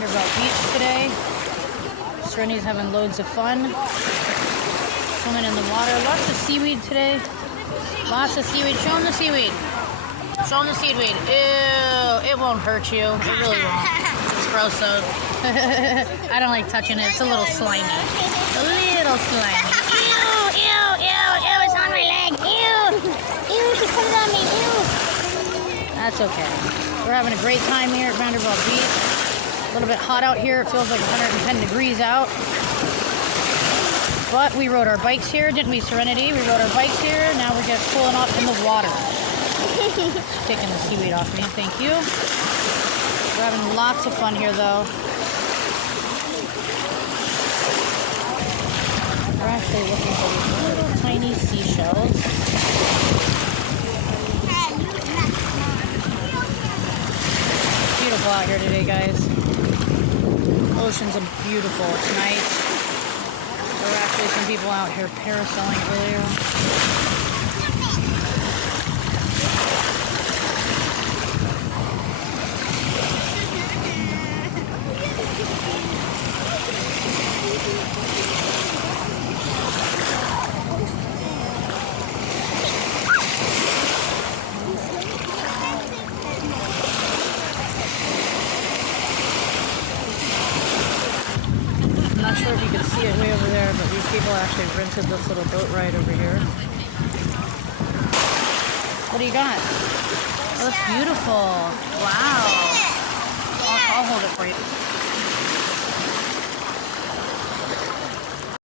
Vanderbilt Beach today. Serenity's having loads of fun. Swimming in the water. Lots of seaweed today. Lots of seaweed. Show them the seaweed. Show them the seaweed. Ew. It won't hurt you. It really won't. It's gross though. I don't like touching it. It's a little slimy. A little slimy. Ew, ew, ew, ew. It's on my leg. Ew. Ew, she put it on me. Ew. That's okay. We're having a great time here at Vanderbilt Beach. A little bit hot out here. It feels like 110 degrees out. But we rode our bikes here, didn't we, Serenity? We rode our bikes here. Now we're just pulling off in the water. Taking the seaweed off me. Thank you. We're having lots of fun here, though. We're actually looking for these little tiny seashells. Beautiful out here today, guys. Oceans are beautiful. It's nice. There were actually some people out here parasailing earlier. I'm not sure if you can see it way over there, but these people actually rented this little boat ride over here. What do you got? Oh, that's beautiful. Wow. I'll hold it for you.